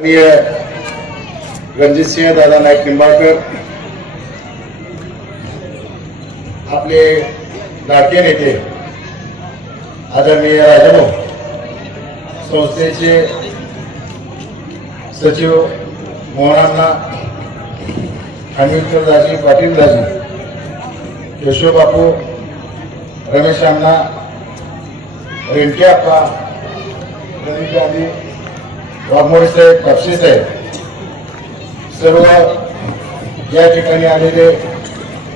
आदरणीय रणजितसिंह दादा नाईक निंबाळकर आपले लाडके नेते आदरणीय राजाभाऊ संस्थेचे सचिव मोहनांना खानविलकरदाजी पाटीलदाजी यशोबापू रमेश अण्णा रेंटे अप्पा प्रदीप गांधी वाघमोडे साहेब कापसे साहेब सर्व या ठिकाणी आलेले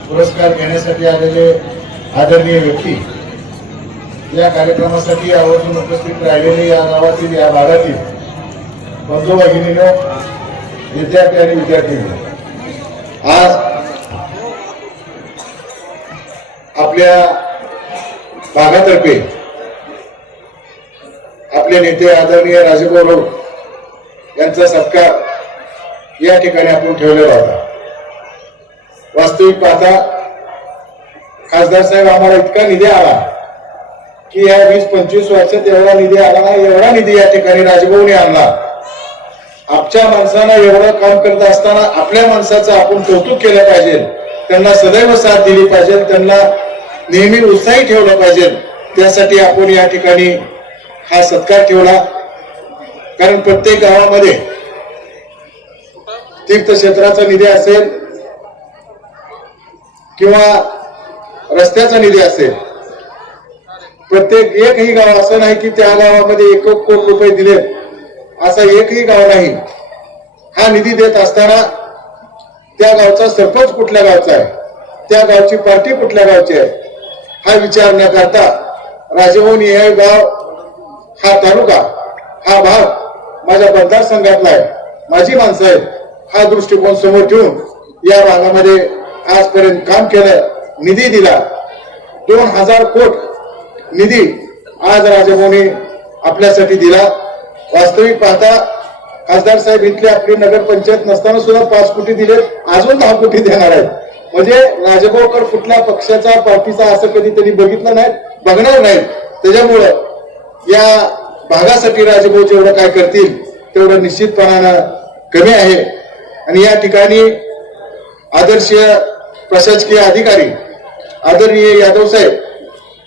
पुरस्कार घेण्यासाठी आलेले आदरणीय व्यक्ती या कार्यक्रमासाठी आवर्जून उपस्थित राहिलेले या गावातील या भागातील बंधू भगिनीनं विद्यार्थी आणि विद्यार्थिनी. आज आपल्या भागातर्फे आपले नेते आदरणीय राजेभाऊ राऊत यांचा सत्कार या ठिकाणी आपण ठेवलेला होता. वास्तविक पाहता खासदार साहेब आम्हाला इतका निधी आला की या वीस पंचवीस वर्षात एवढा निधी आला नाही एवढा निधी या ठिकाणी राजभवनी आणला. आपच्या माणसानं एवढं काम करत असताना आपल्या माणसाचं आपण कौतुक केलं पाहिजे. त्यांना सदैव साथ दिली पाहिजे त्यांना नेहमी उत्साही ठेवलं पाहिजे. त्यासाठी आपण या ठिकाणी हा सत्कार ठेवला. कारण प्रत्येक गावामध्ये तीर्थक्षेत्राचा निधी असेल किंवा रस्त्याचा निधी असेल प्रत्येक एकही गाव असं नाही की त्या गावामध्ये एक एक रुपये दिले असा एकही गाव नाही. हा निधी देत असताना त्या गावचा सरपंच कुठल्या गावचा आहे? त्या गावची पार्टी कुठल्या गावची आहे? हा विचार न करता राजभवन हे गाव हा तालुका हा भाग माझ्या मतदारसंघातला आहे. माझी माणसं आहेत. हा दृष्टिकोन समोर ठेवून या भागामध्ये आजपर्यंत काम केलं निधी दिला. दोन हजार कोट निधी आज राजभवनी आपल्यासाठी दिला. वास्तविक पाहता खासदार साहेब इथले आपली नगरपंचायत नसताना सुद्धा पाच कोटी दिले. अजून दहा कोटी देणार आहेत. म्हणजे राजभाऊकर कुठल्या पक्षाचा पार्टीचा असं कधी त्यांनी बघितलं नाही बघणार नाही त्याच्यामुळं या भागासाठी राजभाऊ जेवढं काय करतील तेवढं निश्चितपणानं कमी आहे. आणि या ठिकाणी आदर्श प्रशासकीय अधिकारी आदरणीय यादव साहेब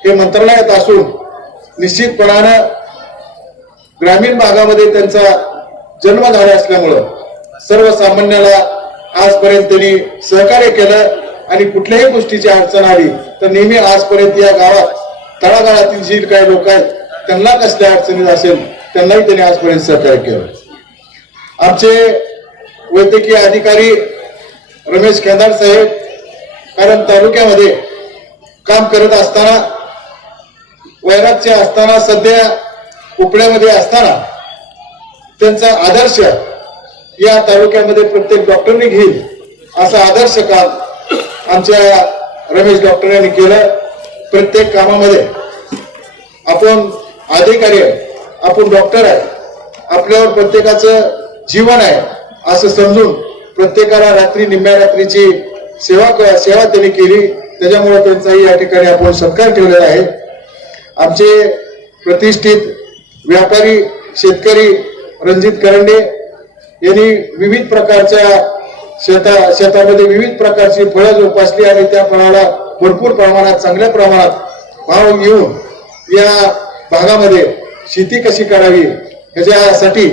हे मंत्रालयात असून निश्चितपणानं ग्रामीण भागामध्ये त्यांचा जन्म झाला असल्यामुळं सर्वसामान्याला आजपर्यंत त्यांनी सहकार्य केलं आणि कुठल्याही गोष्टीची अडचण आली तर नेहमी आजपर्यंत या गावात तळागाळातील जी काही लोक आहेत त्यांना कसल्या अडचणीत असेल त्यांनाही त्यांनी आजपर्यंत सहकार्य केलं. आमचे वैद्यकीय अधिकारी रमेश केदार साहेब कारण तालुक्यामध्ये काम करत असताना वैरागचे असताना सध्या उपड्यामध्ये असताना त्यांचा आदर्श या तालुक्यामध्ये प्रत्येक डॉक्टरने घेईल असा आदर्श काम आमच्या रमेश डॉक्टर यांनी केलं. प्रत्येक कामामध्ये आपण अधिकारी आहे. आपण डॉक्टर आहे. आपल्यावर प्रत्येकाचं जीवन आहे असं समजून प्रत्येकाला रात्री निम्म्या रात्रीची सेवा क- सेवा त्यांनी केली. त्याच्यामुळे त्यांचाही या ठिकाणी आपण सत्कार ठेवलेला आहे. आमचे प्रतिष्ठित व्यापारी शेतकरी रणजित करंडे यांनी विविध प्रकारच्या शेता शेतामध्ये विविध प्रकारची फळं जोपासली आणि त्या फळाला भरपूर प्रमाणात चांगल्या प्रमाणात भाव येऊन या भागामध्ये शेती कशी करावी ह्याच्यासाठी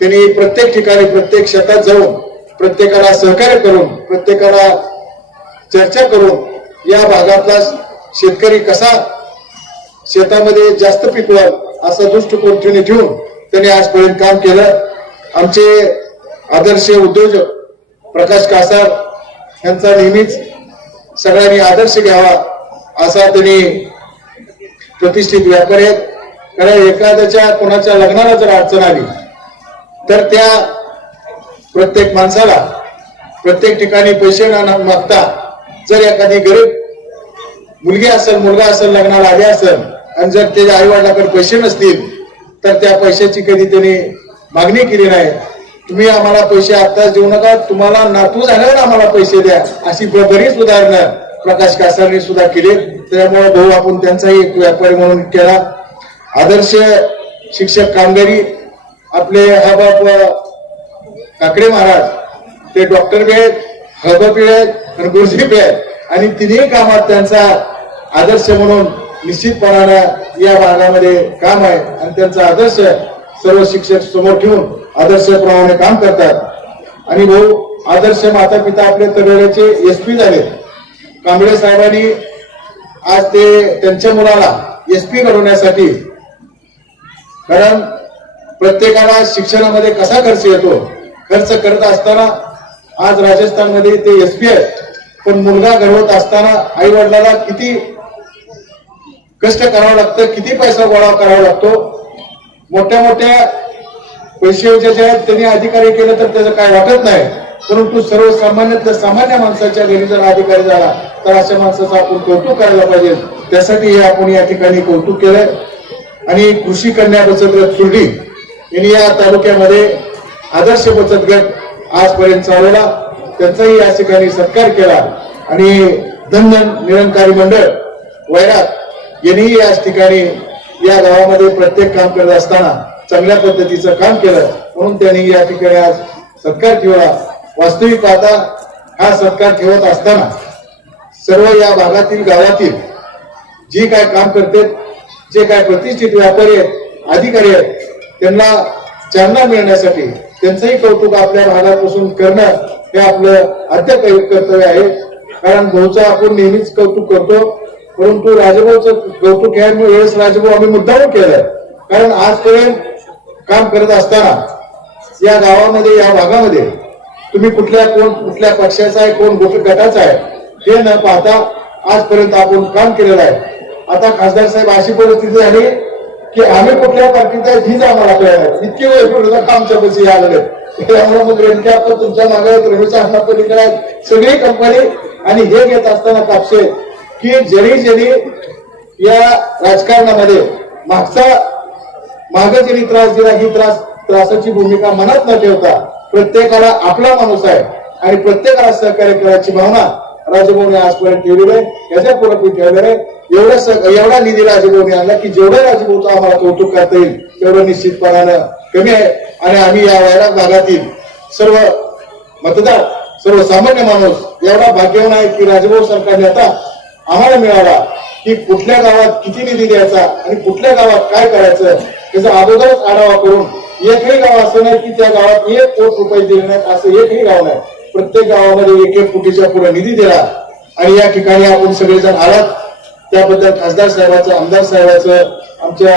त्यांनी प्रत्येक ठिकाणी प्रत्येक शेतात जाऊन प्रत्येकाला सहकार्य करून प्रत्येकाला चर्चा करून या भागातला शेतकरी कसा शेतामध्ये जास्त पिकवाल असा दृष्टिकोन ठेवून ठेवून त्यांनी आजपर्यंत काम केलं. आमचे आदर्श उद्योजक प्रकाश कासार यांचा नेहमीच सगळ्यांनी आदर्श घ्यावा असा त्यांनी प्रतिष्ठित व्यापारी आहेत. कारण एखाद्याच्या कोणाच्या लग्नाला जर अडचण आली तर त्या प्रत्येक माणसाला प्रत्येक ठिकाणी पैसे न मागता जर एखादी गरीब मुलगी असेल मुलगा असेल लग्नाला आली असेल आणि जर त्याच्या आईवडिलाकडे पैसे नसतील तर त्या पैशाची कधी त्यांनी मागणी केली नाही. तुम्ही आम्हाला पैसे आत्ताच देऊ नका तुम्हाला नातू झाल्यावर आम्हाला पैसे द्या अशी बरीच उदाहरणं. प्रकाश कासारने सुद्धा केले. त्यामुळे भाऊ आपण त्यांचाही एक व्यापारी म्हणून केला. आदर्श शिक्षक कामगारी आपले हबाब बाप काकडे महाराज ते डॉक्टर बी आहेत हब आहेत आणि गुरुजी बी आहेत. आणि तिन्ही कामात त्यांचा आदर्श म्हणून निश्चितपणानं या भागामध्ये काम आहे. आणि त्यांचा आदर्श सर्व शिक्षक समोर ठेवून आदर्शप्रमाणे काम करतात. आणि भाऊ आदर्श माता पिता आपले तरुणाचे एस पी झाले. कांबळे साहेबांनी आज ते त्यांच्या मुलाला एस पी घडवण्यासाठी कारण प्रत्येकाला शिक्षणामध्ये कसा खर्च येतो खर्च करत असताना आज राजस्थानमध्ये ते एस पी आहे पण मुलगा घडवत असताना आई वडिलाला किती कष्ट करावं लागतं किती पैसा गोळा करावा लागतो मोठ्या मोठ्या पैसे जे आहेत त्यांनी अधिकारी केलं तर त्याचं काय वाटत नाही. परंतु सर्वसामान्यातल्या सामान्य माणसाच्या घरी जर अधिकारी झाला तर अशा माणसाचं आपण कौतुक करायला पाहिजे. त्यासाठी हे आपण या ठिकाणी कौतुक केलंय. आणि कृषी कन्या बचत गट सुर्डी यांनी या तालुक्यामध्ये आदर्श बचत गट आजपर्यंत चालवला. त्यांचाही या ठिकाणी सत्कार केला. आणि धन्य निरंकारी मंडळ वैराग यांनीही याच ठिकाणी या गावामध्ये प्रत्येक काम करत असताना चांगल्या पद्धतीचं काम केलं म्हणून त्यांनी या ठिकाणी आज सत्कार ठेवला. वास्तविक पाहता हा सत्कार ठेवत असताना सर्व या भागातील गावातील जी काय काम करते जे काय प्रतिष्ठित व्यापारी आहेत अधिकारी आहेत त्यांना चालना मिळण्यासाठी त्यांचंही कौतुक आपल्या भागापासून करणं हे आपलं अत्यंत कर्तव्य आहे. कारण भाऊचं आपण नेहमीच कौतुक करतो. परंतु राजभाऊचं कौतुक या वेळेस राजभाऊ आम्ही मुद्दाम केलं कारण आजपर्यंत काम करत असताना या गावामध्ये या भागामध्ये तुम्ही कुठल्या कोण कुठल्या पक्षाचा आहे कोण गोट गटाचा आहे हे न पाहता आजपर्यंत आपण काम केलेलं आहे. आता खासदार साहेब अशी परिस्थिती झाली की आम्ही कुठल्या पार्टीचा आहे हीच आम्हाला कळणार इतके वेळ आमच्या पैसे आलेले त्यामुळे मग रेणके आपण तुमच्या मागे रमेश अण्णा पलीकडे आहेत. सगळी कंपनी आणि हे घेत असताना कापसे की जरी जरी या राजकारणामध्ये मागचा मागे जरी त्रास दिला ही त्रास त्रासाची भूमिका मनात न ठेवता प्रत्येकाला आपला माणूस आहे आणि प्रत्येकाला सहकार्य करायची भावना राजभवनी आजपर्यंत ठेवलेली आहे. याच्यापुढे ठेवलेलं आहे. एवढा एवढा निधी राजभवनी आणला की जेवढा राजभवचं आम्हाला कौतुक करता येईल तेवढं निश्चितपणानं कमी आहे. आणि आम्ही या वैराग भागातील सर्व मतदार सर्वसामान्य माणूस एवढा भाग्यवान आहे की राजभाऊ सरकारने आता आम्हाला मिळाला की कुठल्या गावात किती निधी द्यायचा आणि कुठल्या गावात काय करायचं त्याचा अगोदरच आढावा करून एकही गाव असं नाही की त्या गावात एक कोट रुपये दिले नाहीत असं एकही गाव नाही. प्रत्येक गावामध्ये एक एक कोटीच्या पुढे निधी दिला. आणि या ठिकाणी आपण सगळेजण आलात. त्याबद्दल खासदार साहेबाचं आमदार साहेबाचं आमच्या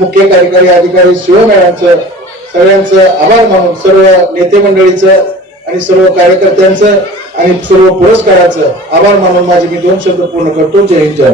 मुख्य कार्यकारी अधिकारी शिव मॅडमचं सगळ्यांचं आभार मानून सर्व नेते मंडळीचं आणि सर्व कार्यकर्त्यांचं आणि सर्व पुरस्काराचं आभार मानून माझे मी दोन शब्द पूर्ण करतो. जय हिंद जय